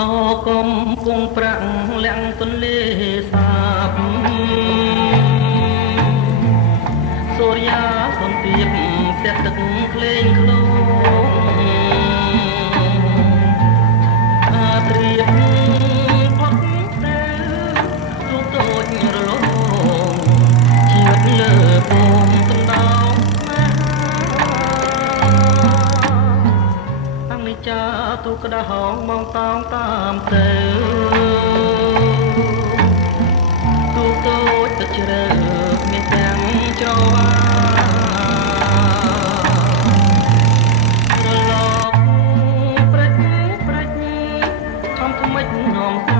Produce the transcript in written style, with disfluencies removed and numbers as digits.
អកុំពងប្រាក់លាំងទន្លេសាបសូរិយាសន្ទាបផ្ទះទឹកក្លែងក្លងអាត្រៀបផុតទៅទូតូចរលងជីវិតលើពងដណ្ដោងអនិច្ចាទូក្តៅហងមកតោងតាមទៅទូតូចទឹកជ្រៅមានទាំងច្រវារលកព្រិចខំថ្មិចនាំ